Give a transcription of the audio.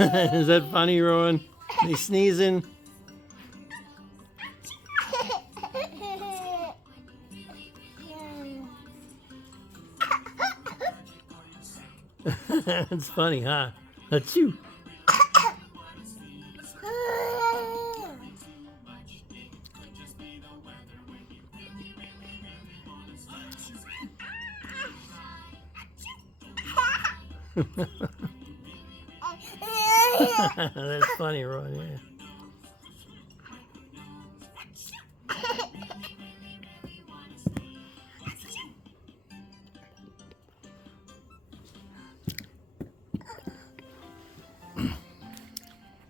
Is that funny, Rowan? He's sneezing. It's funny, huh? Achoo. That's funny, Rowan, yeah.